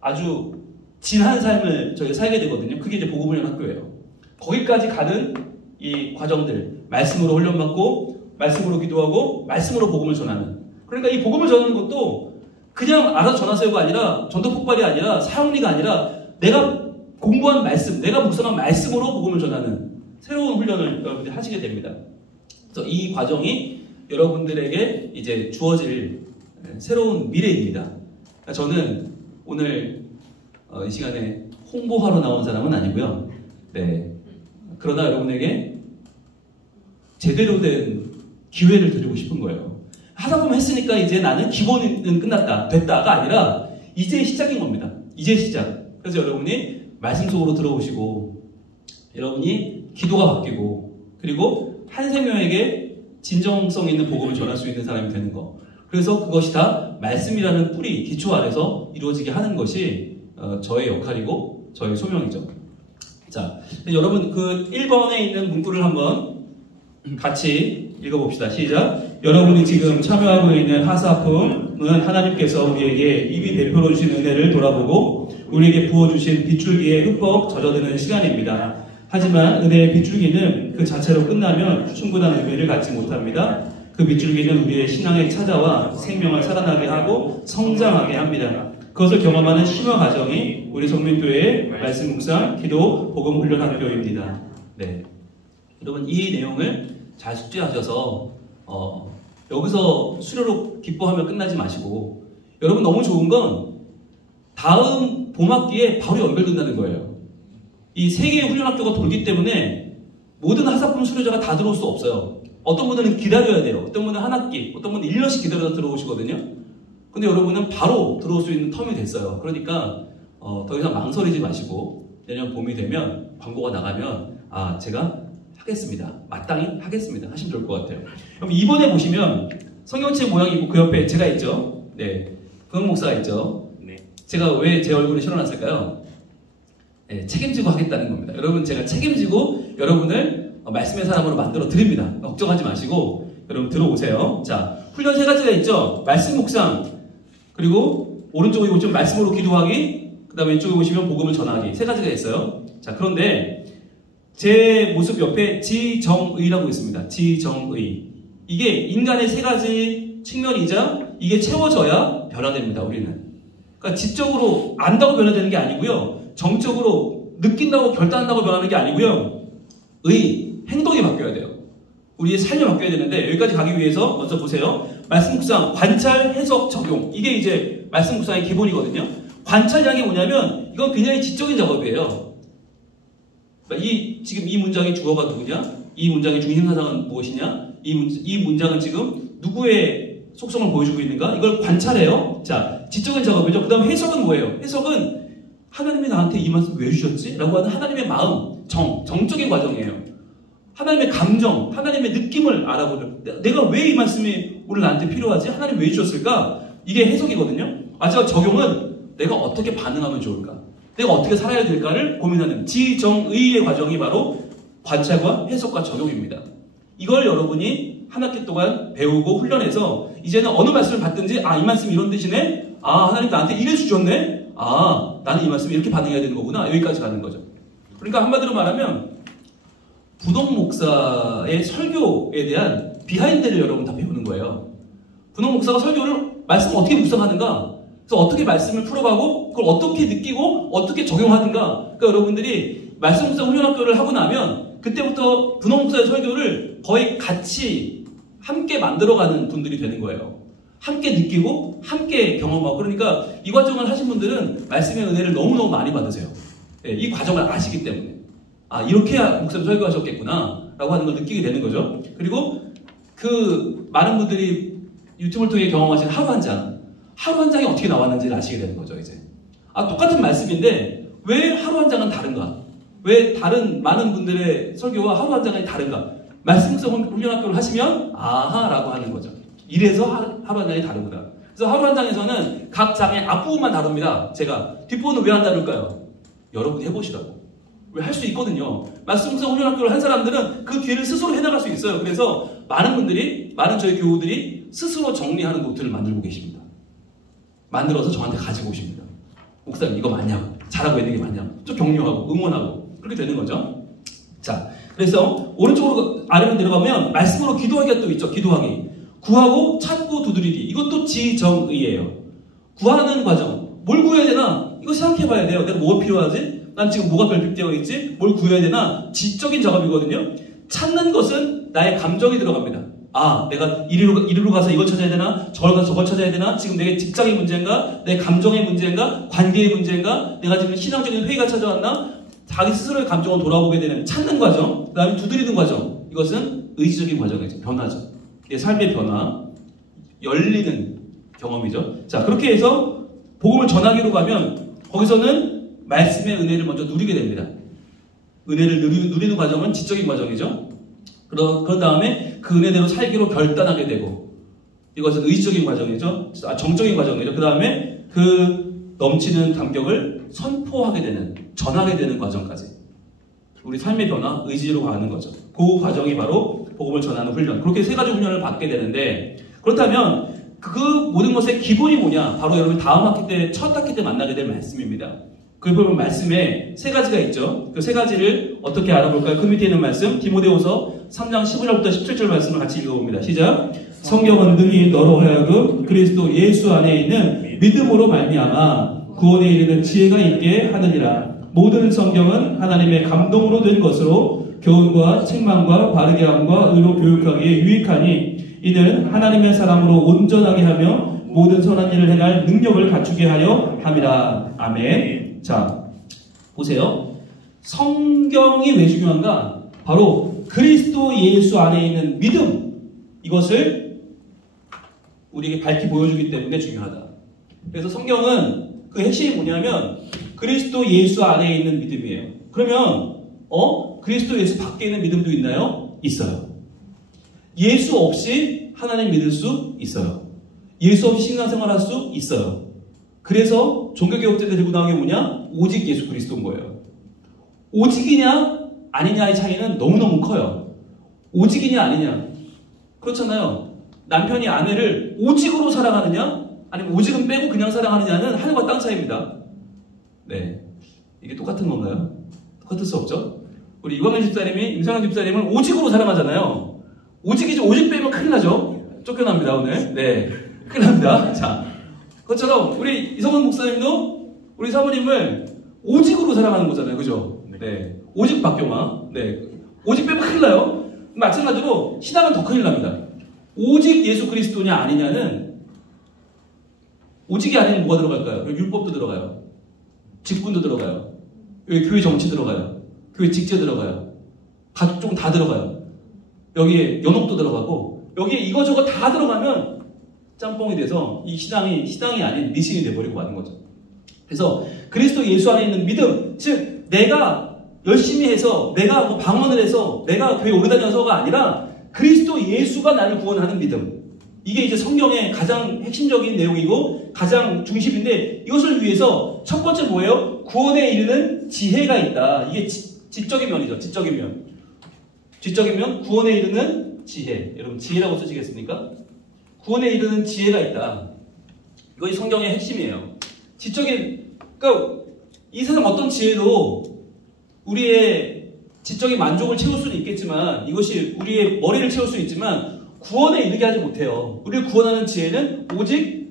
아주 진한 삶을 저희가 살게 되거든요. 그게 이제 복음을 전하는 학교예요. 거기까지 가는 이 과정들 말씀으로 훈련받고 말씀으로 기도하고 말씀으로 복음을 전하는. 그러니까 이 복음을 전하는 것도 그냥 알아서 전하세요가 아니라 전도 폭발이 아니라 사용리가 아니라 내가 공부한 말씀, 내가 묵상한 말씀으로 복음을 전하는 새로운 훈련을 여러분들이 하시게 됩니다. 그래서 이 과정이 여러분들에게 이제 주어질 새로운 미래입니다. 그러니까 저는 오늘 이 시간에 홍보하러 나온 사람은 아니고요. 네. 그러나 여러분에게 제대로 된 기회를 드리고 싶은 거예요. 하다보면 했으니까 이제 나는 기본은 끝났다, 됐다가 아니라 이제 시작인 겁니다. 이제 시작. 그래서 여러분이 말씀 속으로 들어오시고 여러분이 기도가 바뀌고 그리고 한 생명에게 진정성 있는 복음을 전할 수 있는 사람이 되는 거. 그래서 그것이 다 말씀이라는 뿌리, 기초 아래서 이루어지게 하는 것이 저의 역할이고 저의 소명이죠. 자, 여러분 그 1번에 있는 문구를 한번 같이 읽어봅시다. 시작. 여러분이 지금 참여하고 있는 하사품은 하나님께서 우리에게 이미 베풀어 주신 은혜를 돌아보고 우리에게 부어주신 빗줄기에 흠뻑 젖어드는 시간입니다. 하지만 은혜의 빗줄기는 그 자체로 끝나면 충분한 의미를 갖지 못합니다. 그 빗줄기는 우리의 신앙에 찾아와 생명을 살아나게 하고 성장하게 합니다. 그것을 경험하는 심화 과정이 우리 성민교회의 말씀 묵상, 기도, 복음 훈련 학교입니다. 네, 여러분 이 내용을 잘 숙지하셔서 여기서 수료로 기뻐하며 끝나지 마시고 여러분 너무 좋은 건 다음 봄학기에 바로 연결된다는 거예요. 이 세 개의 훈련학교가 돌기 때문에 모든 하사품 수료자가 다 들어올 수 없어요. 어떤 분들은 기다려야 돼요. 어떤 분은 한 학기, 어떤 분은 1년씩 기다려서 들어오시거든요. 근데 여러분은 바로 들어올 수 있는 텀이 됐어요. 그러니까 더 이상 망설이지 마시고 내년 봄이 되면 광고가 나가면 아 제가 하겠습니다. 마땅히 하겠습니다. 하시면 좋을 것 같아요. 그럼 2번에 보시면 성경책 모양이 있고 그 옆에 제가 있죠. 네, 그 목사가 있죠. 네. 제가 왜 제 얼굴을 실어놨을까요? 네, 책임지고 하겠다는 겁니다. 여러분 제가 책임지고 여러분을 말씀의 사람으로 만들어 드립니다. 걱정하지 마시고 여러분 들어오세요. 자, 훈련 세 가지가 있죠. 말씀 묵상, 그리고 오른쪽에 보시면 말씀으로 기도하기, 그 다음에 왼쪽에 보시면 복음을 전하기, 세 가지가 있어요. 자, 그런데 제 모습 옆에 지정의라고 있습니다. 지정의. 이게 인간의 세 가지 측면이자 이게 채워져야 변화됩니다. 우리는. 그러니까 지적으로 안다고 변화되는 게 아니고요. 정적으로 느낀다고 결단한다고 변하는 게 아니고요. 행동이 바뀌어야 돼요. 우리의 삶이 바뀌어야 되는데 여기까지 가기 위해서 먼저 보세요. 말씀 묵상, 관찰, 해석, 적용. 이게 이제 말씀 묵상의 기본이거든요. 관찰량이 뭐냐면 이건 굉장히 지적인 작업이에요. 지금 이 문장의 주어가 누구냐? 이 문장의 중심사상은 무엇이냐? 이 문장은 지금 누구의 속성을 보여주고 있는가? 이걸 관찰해요. 자, 지적인 작업이죠. 그 다음 해석은 뭐예요? 해석은 하나님이 나한테 이 말씀 왜 주셨지? 라고 하는 하나님의 마음, 정적인 과정이에요. 하나님의 감정, 하나님의 느낌을 알아보는, 내가 왜 이 말씀이 오늘 나한테 필요하지? 하나님 왜 주셨을까? 이게 해석이거든요. 마지막 적용은 내가 어떻게 반응하면 좋을까? 내가 어떻게 살아야 될까를 고민하는 지정의의 과정이 바로 관찰과 해석과 적용입니다. 이걸 여러분이 한 학기 동안 배우고 훈련해서 이제는 어느 말씀을 받든지 이 말씀이 이런 뜻이네? 하나님 나한테 이래 주셨네? 나는 이 말씀에 이렇게 반응해야 되는 거구나. 여기까지 가는 거죠. 그러니까 한마디로 말하면 분홍 목사의 설교에 대한 비하인드를 여러분 다 배우는 거예요. 분홍 목사가 말씀을 어떻게 묵상하는가? 그래서 어떻게 말씀을 풀어가고 그걸 어떻게 느끼고 어떻게 적용하는가? 그러니까 여러분들이 말씀 묵상 훈련학교를 하고 나면 그때부터 분홍 목사의 설교를 거의 같이 함께 만들어가는 분들이 되는 거예요. 함께 느끼고 함께 경험하고. 그러니까 이 과정을 하신 분들은 말씀의 은혜를 너무너무 많이 받으세요. 이 과정을 아시기 때문에 이렇게 목사님 설교하셨겠구나 라고 하는 걸 느끼게 되는 거죠. 그리고 그 많은 분들이 유튜브를 통해 경험하신 하루 한 장이 어떻게 나왔는지를 아시게 되는 거죠. 이제 똑같은 말씀인데 왜 하루 한 장은 다른가? 왜 다른 많은 분들의 설교와 하루 한 장이 다른가? 말씀성 훈련학교를 하시면 라고 하는 거죠. 이래서 하루 한 장이 다르구나. 그래서 하루 한 장에서는 각 장의 앞부분만 다룹니다. 제가 뒷부분은 왜 안 다룰까요? 여러분이 해보시라고. 왜 할 수 있거든요. 말씀성 훈련학교를 한 사람들은 그 뒤를 스스로 해나갈 수 있어요. 그래서 많은 저희 교우들이 스스로 정리하는 노트를 만들고 계십니다. 만들어서 저한테 가지고 오십니다. 목사님 이거 맞냐고, 잘하고 있는 게 맞냐고, 좀 격려하고 응원하고 그렇게 되는 거죠. 자, 그래서 오른쪽으로 아래로 내려가면 말씀으로 기도하기가 또 있죠. 기도하기. 구하고 찾고 두드리기. 이것도 지정의예요. 구하는 과정. 뭘 구해야 되나? 이거 생각해봐야 돼요. 내가 뭐가 필요하지? 난 지금 뭐가 결핍되어 있지? 뭘 구해야 되나? 지적인 작업이거든요. 찾는 것은 나의 감정이 들어갑니다. 내가 이리로 가서 이걸 찾아야 되나? 저걸 가서 저걸 찾아야 되나? 지금 내 직장의 문제인가? 내 감정의 문제인가? 관계의 문제인가? 내가 지금 신앙적인 회의가 찾아왔나? 자기 스스로의 감정을 돌아보게 되는 찾는 과정. 그 다음에 두드리는 과정. 이것은 의지적인 과정이죠. 변화죠. 삶의 변화, 열리는 경험이죠. 자, 그렇게 해서 복음을 전하기로 가면 거기서는 말씀의 은혜를 먼저 누리게 됩니다. 은혜를 누리는 과정은 지적인 과정이죠. 그런 다음에 그 은혜대로 살기로 결단하게 되고, 이것은 의지적인 과정이죠. 정적인 과정이죠. 그 다음에 그 넘치는 감격을 선포하게 되는, 전하게 되는 과정까지. 우리 삶의 변화, 의지로 가는 거죠. 그 과정이 바로 복음을 전하는 훈련. 그렇게 세 가지 훈련을 받게 되는데, 그렇다면 그 모든 것의 기본이 뭐냐? 바로 여러분 다음 학기 때, 첫 학기 때 만나게 될 말씀입니다. 그 보면 말씀에 세 가지가 있죠. 그 세 가지를 어떻게 알아볼까요? 그 밑에 있는 말씀, 디모데후서 3장 15절부터 17절 말씀을 같이 읽어봅니다. 시작. 성경은 능히 너로 하여금 그리스도 예수 안에 있는 믿음으로 말미암아 구원에 이르는 지혜가 있게 하느니라. 모든 성경은 하나님의 감동으로 된 것으로 교훈과 책망과 바르게 함과 의로 교육하기에 유익하니 이는 하나님의 사람으로 온전하게 하며 모든 선한 일을 행할 능력을 갖추게 하려 함이라. 아멘. 자, 보세요. 성경이 왜 중요한가? 바로 그리스도 예수 안에 있는 믿음, 이것을 우리에게 밝히 보여주기 때문에 중요하다. 그래서 성경은 그 핵심이 뭐냐면 그리스도 예수 안에 있는 믿음이에요. 그러면 그리스도 예수 밖에 있는 믿음도 있나요? 있어요. 예수 없이 하나님 믿을 수 있어요. 예수 없이 신앙생활 할 수 있어요. 그래서 종교개혁자들 들고 나온 게 뭐냐? 오직 예수 그리스도인 거예요. 오직이냐 아니냐의 차이는 너무너무 커요. 오직이냐 아니냐. 그렇잖아요. 남편이 아내를 오직으로 사랑하느냐 아니면 오직은 빼고 그냥 사랑하느냐는 하늘과 땅 차이입니다. 네, 이게 똑같은 건가요? 똑같을 수 없죠. 우리 이광현 집사님이 임상현 집사님을 오직으로 사랑하잖아요. 오직이죠. 오직 빼면 큰일 나죠. 쫓겨납니다 오늘. 네, 큰일 납니다. 자, 그것처럼 우리 이성훈 목사님도 우리 사모님을 오직으로 사랑하는 거잖아요. 그죠? 네, 오직 박경화. 네, 오직 빼면 큰일 나요. 마찬가지로 신앙은 더 큰일 납니다. 오직 예수 그리스도냐 아니냐는, 오직이 아니면 뭐가 들어갈까요? 율법도 들어가요. 직분도 들어가요. 여기 교회 정치 들어가요. 교회 직제 들어가요. 가족 좀 다 들어가요. 여기에 연옥도 들어가고, 여기에 이거저거 다 들어가면 짬뽕이 돼서 이 신앙이 아닌 미신이 돼버리고 마는 거죠. 그래서 그리스도 예수 안에 있는 믿음, 즉 내가 열심히 해서, 내가 뭐 방언을 해서, 내가 교회 오래 다녀서가 아니라 그리스도 예수가 나를 구원하는 믿음. 이게 이제 성경의 가장 핵심적인 내용이고 가장 중심인데, 이것을 위해서 첫 번째 뭐예요? 구원에 이르는 지혜가 있다. 이게 지적인 면이죠. 지적인 면. 지적인 면, 구원에 이르는 지혜. 여러분 지혜라고 쓰시겠습니까? 구원에 이르는 지혜가 있다. 이것이 성경의 핵심이에요. 그러니까 이 세상 어떤 지혜도 우리의 지적인 만족을 채울 수는 있겠지만, 이것이 우리의 머리를 채울 수 있지만 구원에 이르게 하지 못해요. 우리를 구원하는 지혜는 오직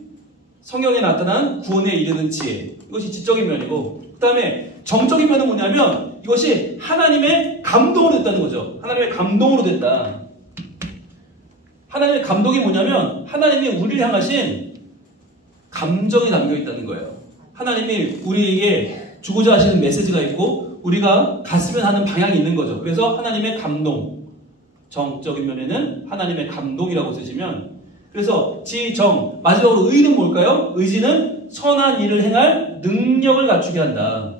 성경에 나타난 구원에 이르는 지혜. 이것이 지적인 면이고, 그 다음에 정적인 면은 뭐냐면 이것이 하나님의 감동으로 됐다는 거죠. 하나님의 감동으로 됐다. 하나님의 감동이 뭐냐면 하나님이 우리를 향하신 감정이 담겨 있다는 거예요. 하나님이 우리에게 주고자 하시는 메시지가 있고 우리가 갔으면 하는 방향이 있는 거죠. 그래서 하나님의 감동, 정적인 면에는 하나님의 감동이라고 쓰시면, 그래서 지정, 마지막으로 의는 뭘까요? 의지는 선한 일을 행할 능력을 갖추게 한다.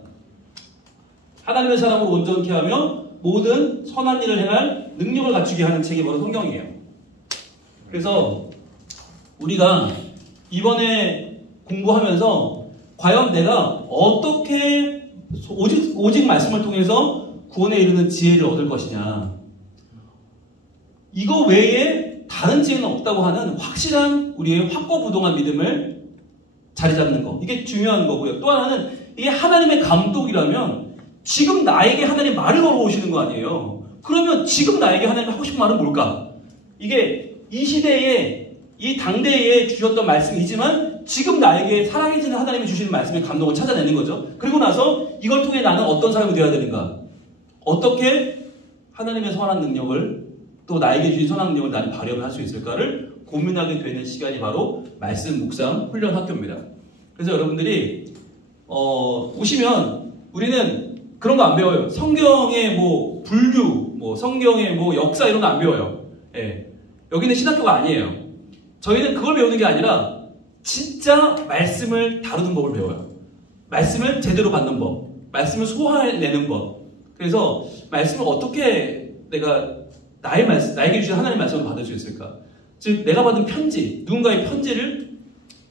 하나님의 사람으로 온전케 하며 모든 선한 일을 행할 능력을 갖추게 하는 책이 바로 성경이에요. 그래서 우리가 이번에 공부하면서 과연 내가 어떻게 오직 말씀을 통해서 구원에 이르는 지혜를 얻을 것이냐, 이거 외에 다른 지혜는 없다고 하는 확실한 우리의 확고부동한 믿음을 자리 잡는 거, 이게 중요한 거고요. 또 하나는 이게 하나님의 감독이라면 지금 나에게 하나님 말을 걸어오시는 거 아니에요. 그러면 지금 나에게 하나님 하고 싶은 말은 뭘까? 이게 이 시대에, 이 당대에 주셨던 말씀이지만 지금 나에게 살아계시는 하나님이 주시는 말씀의 감동을 찾아내는 거죠. 그리고 나서 이걸 통해 나는 어떤 사람이 되어야 되는가, 어떻게 하나님의 선한 능력을, 또 나에게 주신 선한 능력을 나는 발휘를 할 수 있을까를 고민하게 되는 시간이 바로 말씀 묵상 훈련 학교입니다. 그래서 여러분들이 오시면 우리는 그런 거 안 배워요. 성경의 뭐 분류, 뭐 성경의 뭐 역사 이런 거 안 배워요. 예. 여기는 신학교가 아니에요. 저희는 그걸 배우는 게 아니라 진짜 말씀을 다루는 법을 배워요. 말씀을 제대로 받는 법. 말씀을 소화해내는 것. 그래서 말씀을 어떻게 내가 나에게 주신 하나님의 말씀을 받을 수 있을까? 즉 내가 받은 편지, 누군가의 편지를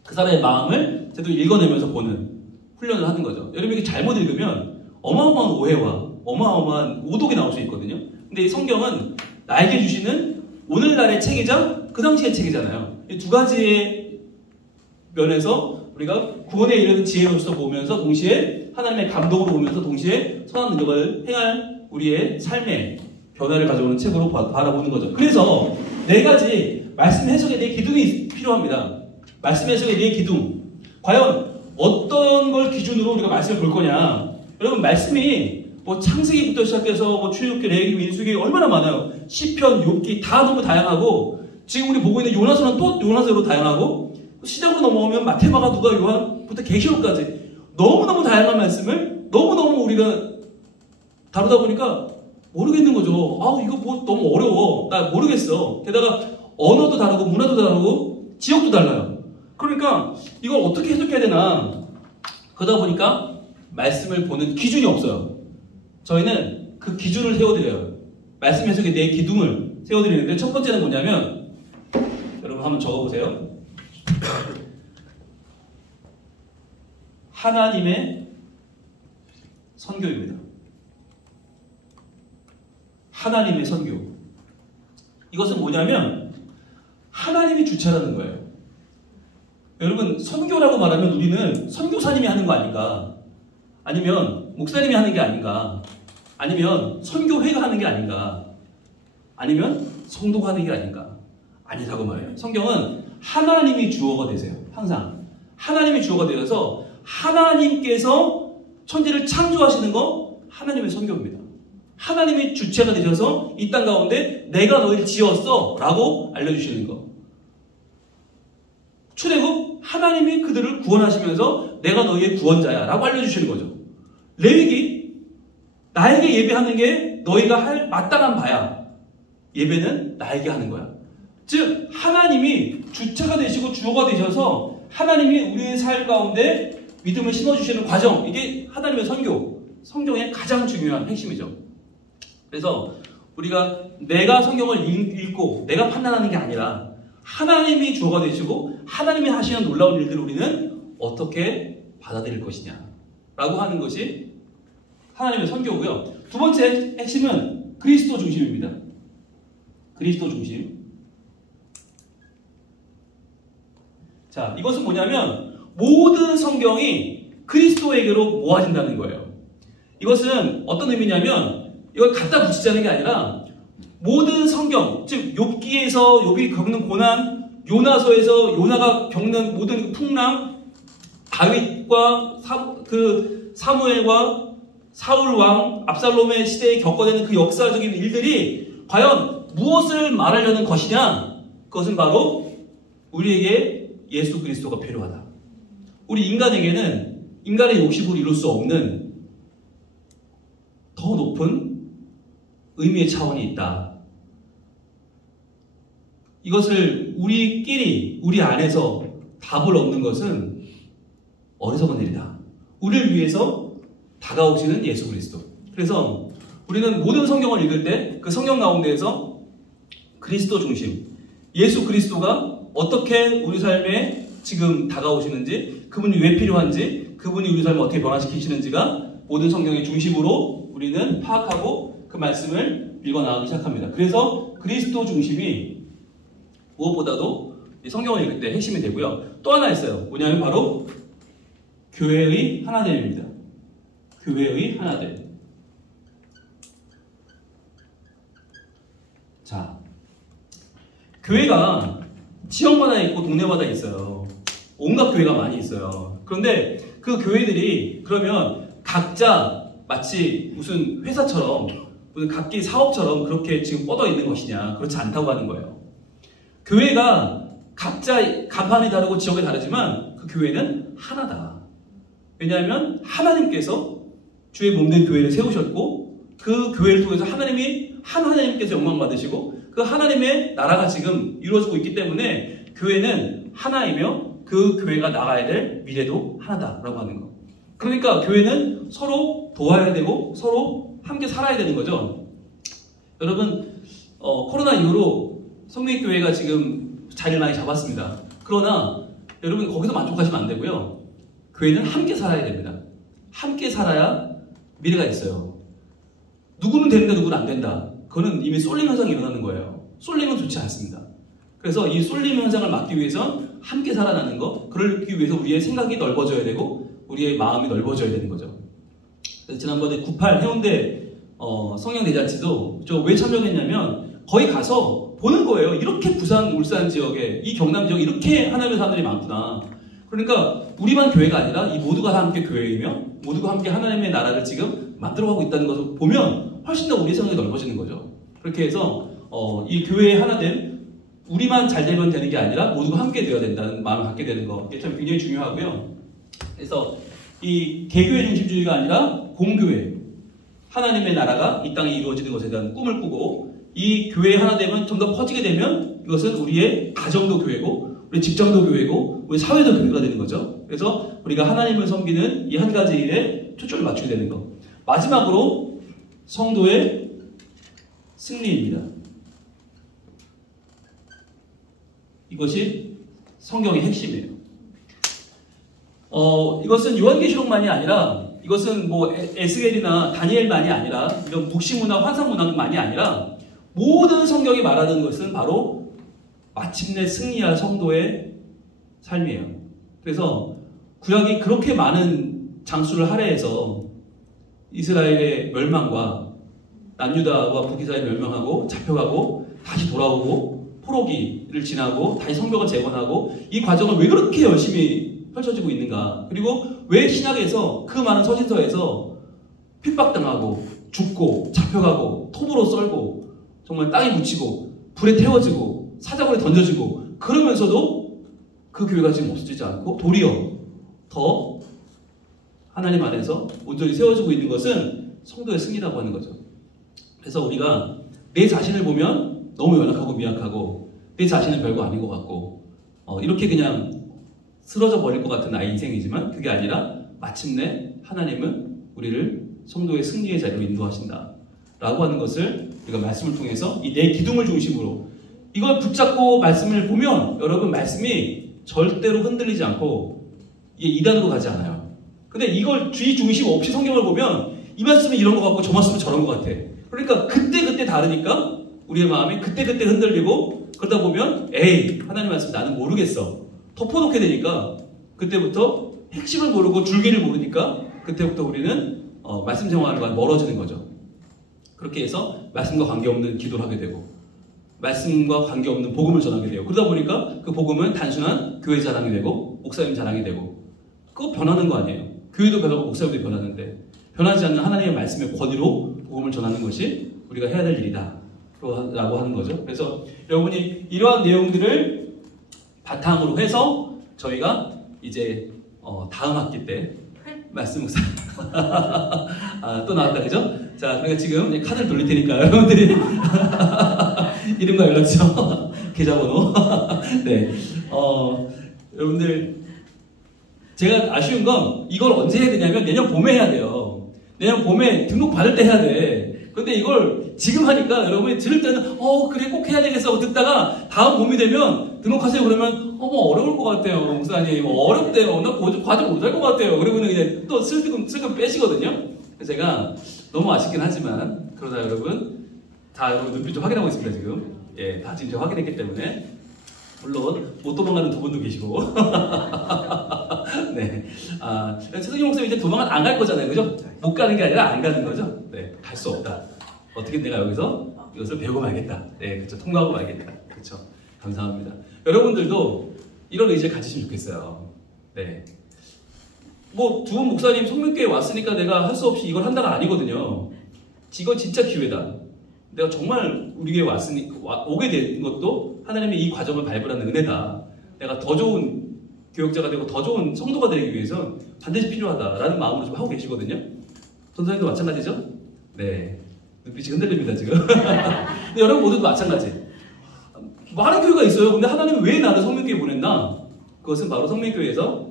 그 사람의 마음을 제대로 읽어내면서 보는 훈련을 하는 거죠. 여러분 이게 잘못 읽으면 어마어마한 오해와 어마어마한 오독이 나올 수 있거든요. 근데 이 성경은 나에게 주시는 오늘날의 책이자 그 당시의 책이잖아요. 이 두 가지의 면에서 우리가 구원에 이르는 지혜로서 보면서 동시에 하나님의 감동으로 보면서 동시에 선한 능력을 행할 우리의 삶의 변화를 가져오는 책으로 바라보는 거죠. 그래서 네 가지 말씀 해석에 대해 기둥이 필요합니다. 말씀 해석에 대해 기둥. 과연 어떤 걸 기준으로 우리가 말씀을 볼 거냐. 여러분 말씀이 뭐 창세기부터 시작해서 뭐 출애굽기, 레위기, 민수기 얼마나 많아요. 시편, 욥기 다 너무 다양하고 지금 우리 보고 있는 요나서는 또 요나서로 다양하고 시작으로 넘어오면 마태마가 누가 요한부터 계시록까지 너무너무 다양한 말씀을 너무너무 우리가 다루다 보니까 모르겠는 거죠. 아 이거 뭐 너무 어려워. 나 모르겠어. 게다가 언어도 다르고 문화도 다르고 지역도 달라요. 그러니까 이걸 어떻게 해석해야 되나. 그러다 보니까 말씀을 보는 기준이 없어요. 저희는 그 기준을 세워드려요. 말씀 해석에 대해 기둥을 세워드리는데 첫 번째는 뭐냐면 여러분 한번 적어보세요. 하나님의 선교입니다. 하나님의 선교. 이것은 뭐냐면 하나님이 주체라는 거예요. 여러분 선교라고 말하면 우리는 선교사님이 하는 거 아닌가? 아니면 목사님이 하는 게 아닌가? 아니면 선교회가 하는 게 아닌가? 아니면 성도가 하는 게 아닌가? 아니라고 말해요. 성경은 하나님이 주어가 되세요. 항상 하나님이 주어가 되어서 하나님께서 천지를 창조하시는 거 하나님의 선교입니다. 하나님이 주체가 되셔서 이 땅 가운데 내가 너희를 지었어 라고 알려주시는 거. 출애굽 하나님이 그들을 구원하시면서 내가 너희의 구원자야 라고 알려주시는 거죠. 레위기 나에게 예배하는 게 너희가 할 마땅한 바야. 예배는 나에게 하는 거야. 즉 하나님이 주체가 되시고 주어가 되셔서 하나님이 우리의 삶 가운데 믿음을 심어주시는 과정, 이게 하나님의 선교, 성경의 가장 중요한 핵심이죠. 그래서 우리가 내가 성경을 읽고 내가 판단하는 게 아니라 하나님이 주어가 되시고 하나님이 하시는 놀라운 일들을 우리는 어떻게 받아들일 것이냐 라고 하는 것이 하나님의 선교고요. 두 번째 핵심은 그리스도 중심입니다. 그리스도 중심. 자, 이것은 뭐냐면 모든 성경이 그리스도에게로 모아진다는 거예요. 이것은 어떤 의미냐면 이걸 갖다 붙이자는 게 아니라 모든 성경, 즉 욥기에서 욥이 겪는 고난, 요나서에서 요나가 겪는 모든 풍랑, 다윗과 사무엘과 사울 왕, 압살롬의 시대에 겪어내는 그 역사적인 일들이 과연 무엇을 말하려는 것이냐? 그것은 바로 우리에게 예수 그리스도가 필요하다. 우리 인간에게는 인간의 욕심으로 이룰 수 없는 더 높은 의미의 차원이 있다. 이것을 우리끼리 우리 안에서 답을 얻는 것은 어리석은 일이다. 우리를 위해서 다가오시는 예수 그리스도. 그래서 우리는 모든 성경을 읽을 때 그 성경 가운데에서 그리스도 중심, 예수 그리스도가 어떻게 우리 삶에 지금 다가오시는지, 그분이 왜 필요한지, 그분이 우리 삶을 어떻게 변화시키시는지가 모든 성경의 중심으로 우리는 파악하고 그 말씀을 읽어나가기 시작합니다. 그래서 그리스도 중심이 무엇보다도 성경을 읽을 때 핵심이 되고요. 또 하나 있어요. 뭐냐면 바로 교회의 하나됨입니다. 교회의 하나됨. 자, 교회가 지역마다 있고 동네마다 있어요. 온갖 교회가 많이 있어요. 그런데 그 교회들이 그러면 각자 마치 무슨 회사처럼 무슨 각기 사업처럼 그렇게 지금 뻗어 있는 것이냐? 그렇지 않다고 하는 거예요. 교회가 각자 간판이 다르고 지역이 다르지만 그 교회는 하나다. 왜냐하면 하나님께서 주의 몸된 교회를 세우셨고 그 교회를 통해서 하나님께서 영광 받으시고 그 하나님의 나라가 지금 이루어지고 있기 때문에 교회는 하나이며 그 교회가 나가야 될 미래도 하나다라고 하는 거. 그러니까 교회는 서로 도와야 되고 서로 함께 살아야 되는 거죠. 여러분, 코로나 이후로 성민교회가 지금 자리를 많이 잡았습니다. 그러나 여러분 거기서 만족하시면 안 되고요. 교회는 함께 살아야 됩니다. 함께 살아야 미래가 있어요. 누구는 되는데 누구는 안 된다. 그거는 이미 쏠림 현상이 일어나는 거예요. 쏠림은 좋지 않습니다. 그래서 이 쏠림 현상을 막기 위해선 함께 살아나는 거, 그러기 위해서 우리의 생각이 넓어져야 되고 우리의 마음이 넓어져야 되는 거죠. 그래서 지난번에 98 해운대 성령대잔치도 저 왜 참여했냐면 거기 가서 보는 거예요. 이렇게 부산, 울산 지역에, 이 경남 지역에 이렇게 하나님의 사람들이 많구나. 그러니까 우리만 교회가 아니라 이 모두가 함께 교회이며 모두가 함께 하나님의 나라를 지금 만들어가고 있다는 것을 보면 훨씬 더 우리의 생각이 넓어지는 거죠. 그렇게 해서 이 교회의 하나됨, 우리만 잘 되면 되는 게 아니라 모두가 함께 되어야 된다는 마음을 갖게 되는 거, 이게 참 굉장히 중요하고요. 그래서 이 개교의 중심주의가 아니라 공교회, 하나님의 나라가 이 땅에 이루어지는 것에 대한 꿈을 꾸고, 이 교회의 하나됨은 좀 더 퍼지게 되면 이것은 우리의 가정도 교회고 우리 직장도 교회고 우리 사회도 교회가 되는 거죠. 그래서 우리가 하나님을 섬기는 이 한 가지 일에 초점을 맞추게 되는 거. 마지막으로 성도의 승리입니다. 이것이 성경의 핵심이에요. 이것은 요한계시록만이 아니라, 이것은 뭐 에스겔이나 다니엘만이 아니라, 이런 묵시문학, 환상문학만이 아니라 모든 성경이 말하는 것은 바로 마침내 승리할 성도의 삶이에요. 그래서 구약이 그렇게 많은 장수를 할애해서 이스라엘의 멸망과 남유다와 북이스라엘 멸망하고 잡혀가고 다시 돌아오고 포로기를 지나고 다시 성벽을 재건하고, 이 과정을 왜 그렇게 열심히 펼쳐지고 있는가? 그리고 왜 신약에서 그 많은 서신서에서 핍박당하고 죽고 잡혀가고 톱으로 썰고 정말 땅에 묻히고 불에 태워지고 사자굴에 던져지고, 그러면서도 그 교회가 지금 없어지지 않고 도리어 더 하나님 안에서 온전히 세워지고 있는 것은 성도의 승리라고 하는 거죠. 그래서 우리가 내 자신을 보면 너무 연약하고 미약하고 내 자신은 별거 아닌 것 같고 이렇게 그냥 쓰러져 버릴 것 같은 나의 인생이지만, 그게 아니라 마침내 하나님은 우리를 성도의 승리의 자리로 인도하신다 라고 하는 것을 우리가 말씀을 통해서 이 내 기둥을 중심으로 이걸 붙잡고 말씀을 보면, 여러분 말씀이 절대로 흔들리지 않고 이게 이단으로 가지 않아요. 근데 이걸 주의 중심 없이 성경을 보면 이 말씀은 이런 것 같고 저 말씀은 저런 것 같아. 그러니까 그때그때 다르니까 우리의 마음이 그때그때 흔들리고, 그러다 보면 에이 하나님 말씀 나는 모르겠어 덮어놓게 되니까, 그때부터 핵심을 모르고 줄기를 모르니까 그때부터 우리는 말씀 생활과 멀어지는 거죠. 그렇게 해서 말씀과 관계없는 기도를 하게 되고 말씀과 관계없는 복음을 전하게 돼요. 그러다 보니까 그 복음은 단순한 교회 자랑이 되고 목사님 자랑이 되고, 그거 변하는 거 아니에요. 교회도 변하고 목사님도 변하는데, 변하지 않는 하나님의 말씀의 권위로 복음을 전하는 것이 우리가 해야 될 일이다 라고 하는 거죠. 그래서 여러분이 이러한 내용들을 바탕으로 해서 저희가 이제 다음 학기 때 말씀 묵상 또 나왔다, 그죠? 자, 그러니까 지금 카드를 돌릴 테니까 여러분들이 이름과 연락처, 계좌번호 네, 여러분들 제가 아쉬운 건 이걸 언제 해야 되냐면 내년 봄에 해야 돼요. 내년 봄에 등록 받을 때 해야 돼. 근데 이걸 지금 하니까 여러분이 들을 때는 그래 꼭 해야 되겠어 듣다가 다음 봄이 되면 등록하세요 그러면 어려울 것 같아요 목사님, 어렵대요, 나 과정 못할 것 같아요. 그러고는 그냥 또 슬금 빼시거든요. 그래서 제가 너무 아쉽긴 하지만, 그러다 여러분 다 여러분 눈빛 좀 확인하고 있습니다 지금. 예, 다 지금 제가 확인했기 때문에. 물론 못 도망가는 두 분도 계시고 네, 최승희 목사님 이제 도망은 안 갈 거잖아요, 그죠? 못 가는 게 아니라 안 가는 거죠. 네, 갈 수 없다. 어떻게 내가 여기서 이것을 배우고 말겠다. 네, 그렇죠. 통과하고 말겠다. 그렇죠. 감사합니다. 여러분들도 이런 의지를 가지시면 좋겠어요. 네, 뭐 두 분 목사님 성명교회에 왔으니까 내가 할 수 없이 이걸 한다가 아니거든요. 이건 진짜 기회다. 내가 정말 우리 교회에 오게 된 것도 하나님의 이 과정을 밟으라는 은혜다. 내가 더 좋은 교역자가 되고 더 좋은 성도가 되기 위해서 반드시 필요하다라는 마음으로 좀 하고 계시거든요. 전사님도 마찬가지죠? 네, 눈빛이 흔들립니다 지금. 근데 여러분 모두도 마찬가지. 많은 교회가 있어요. 근데 하나님은 왜 나를 성명교회에 보냈나? 그것은 바로 성명교회에서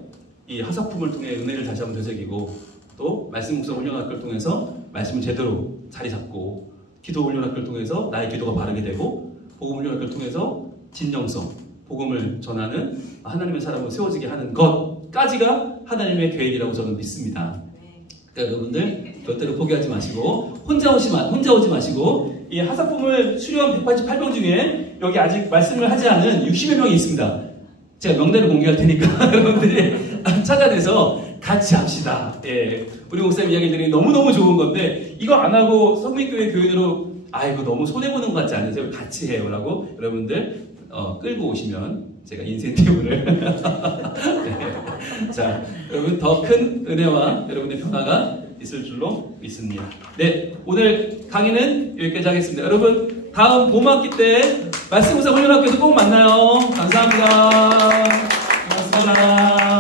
이 하사품을 통해 은혜를 다시 한번 되새기고 또 말씀 묵상 훈련학교를 통해서 말씀을 제대로 자리 잡고 기도 훈련학교를 통해서 나의 기도가 바르게 되고 복음 훈련학교를 통해서 진정성, 복음을 전하는 하나님의 사람으로 세워지게 하는 것까지가 하나님의 계획이라고 저는 믿습니다. 그러니까 여러분들 절대로 포기하지 마시고 혼자 오지 마시고 이 하사품을 수료한 188명 중에 여기 아직 말씀을 하지 않은 60여 명이 있습니다. 제가 명단을 공개할 테니까 여러분들이 찾아내서 같이 합시다. 예, 우리 목사님 이야기들이 너무너무 좋은 건데 이거 안 하고 성민교회 교인으로 이거 너무 손해보는 것 같지 않으세요? 같이 해요 라고 여러분들 끌고 오시면 제가 인센티브를 네. 자, 여러분 더 큰 은혜와 여러분의 변화가 있을 줄로 믿습니다. 네, 오늘 강의는 여기까지 하겠습니다. 여러분 다음 봄학기 때 말씀 묵상 훈련학교에서 꼭 만나요. 감사합니다. 고맙습니다.